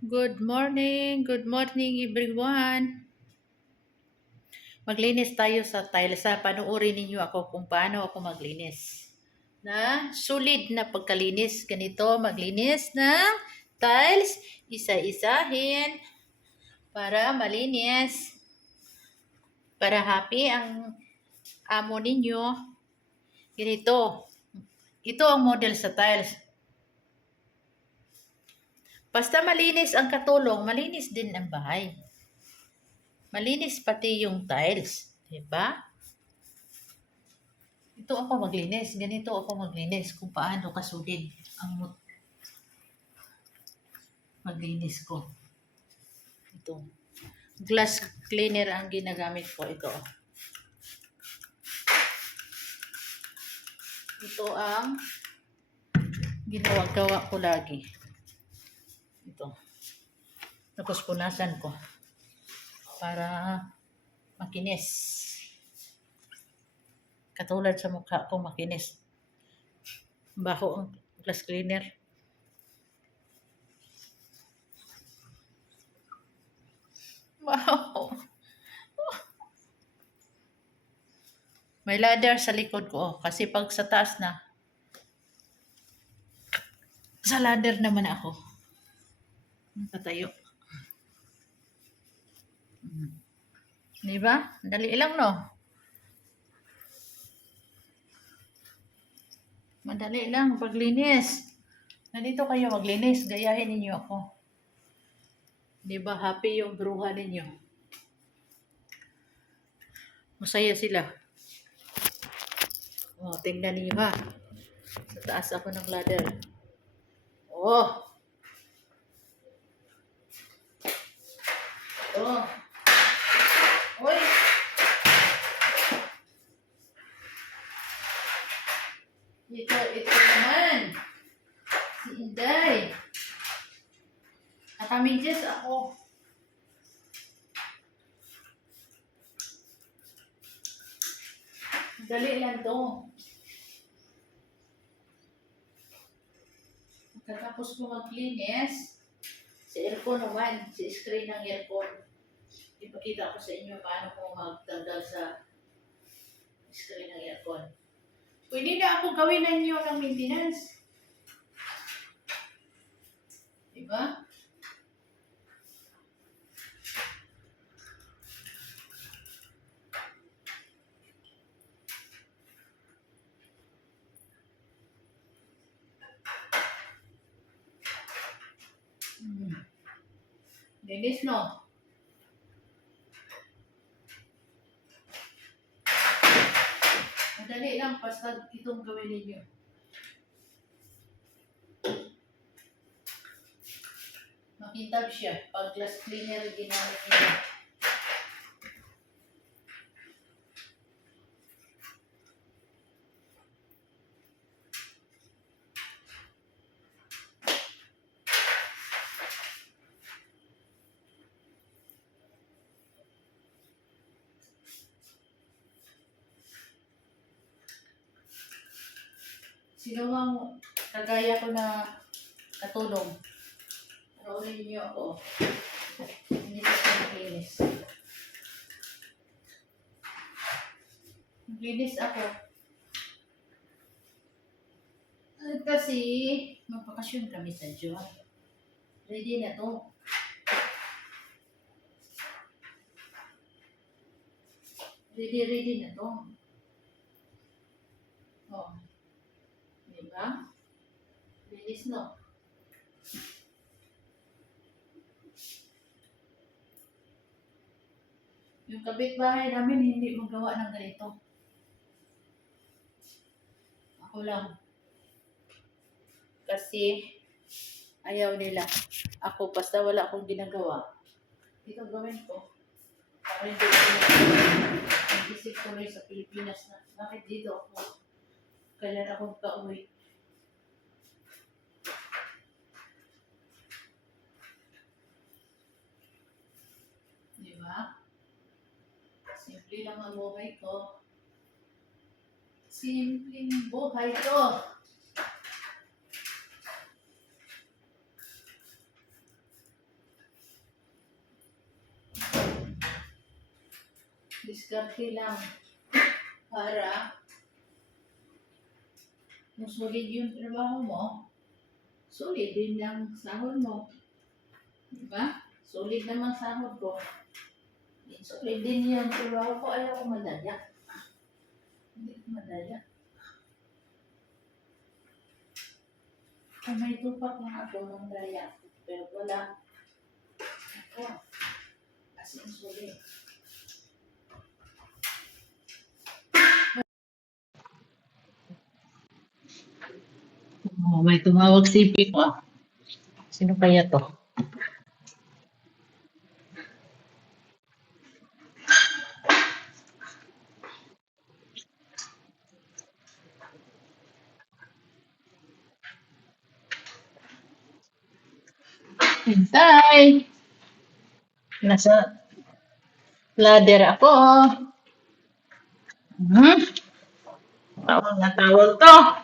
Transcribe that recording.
Good morning everyone. Maglinis tayo sa tiles. Panoorin ninyo ako kung paano ako maglinis. Sulit na pagkalinis. Ganito, maglinis ng tiles. Isa-isahin para malinis. Para happy ang amo ninyo. Ganito. Ito ang model sa tiles. Basta malinis ang katulong, malinis din ang bahay. Malinis pati yung tiles. Diba? Ito ako maglinis. Ganito ako maglinis. Kung paano kasulid ang maglinis ko. Ito. Glass cleaner ang ginagamit ko. Ito. Ito ang ginawa ko lagi. Ito. Tapos punasan ko. Para makinis. Katulad sa mukha ko makinis. Baho ang glass cleaner. Wow! May ladder sa likod ko kasi pag sa taas na, sa ladder naman ako. Tatayo. Diba? Dali lang, no? Madali lang paglinis. Nandito kayo maglinis. Gayahin ninyo ako. Diba happy yung bruha ninyo? Masaya sila. Oh, tingnan niyo ha. Sa taas ako ng ladder. Oh. Oh. Oy. Ito naman. Si Inday. Nakamidyas ako. Dali lang to. Pagkatapos ko maglinis, sa aircon naman, sa screen ng aircon. Ipakita ko sa inyo paano ko magtanggal sa screen ng aircon. Pwede na ako gawin na inyo ng maintenance. Diba? Linis, no? Madali lang, basta itong gawin ninyo. Makintab siya pag glass cleaner ginamit niyo. Sino mang kagaya ko na katulong? Panoorin niyo ako. Hindi ko maglinis. Maglinis ako. Kasi magpakasyon kami sa Diyon. Ready na to. Ready na to. Oh. Diba? Linis, no? Yung kapitbahay namin hindi magawa ng ganito. Ako lang. Kasi ayaw nila. Ako basta wala akong ginagawa. Ito gawin ko. Para hindi ko nag-isip tuloy sa Pilipinas na bakit dito ako kailan akong pauwi. Diba? Simple lang ang buhay ko. Simpleng buhay ko. Diskarte lang para musulit yung trabaho mo, sulit din ang sahod mo. Diba? Sulit naman sahod ko. Sulit din yung trabaho ko. Ayaw ko madaya. Hindi ko madaya. Kung may tupak na ako ng daya. Pero wala. Ako. As in sulit. Oh, may tumawag si Pico. Sino kaya to? Hintay! Nasa ladder ako. Hmm? Tawag na tawag to.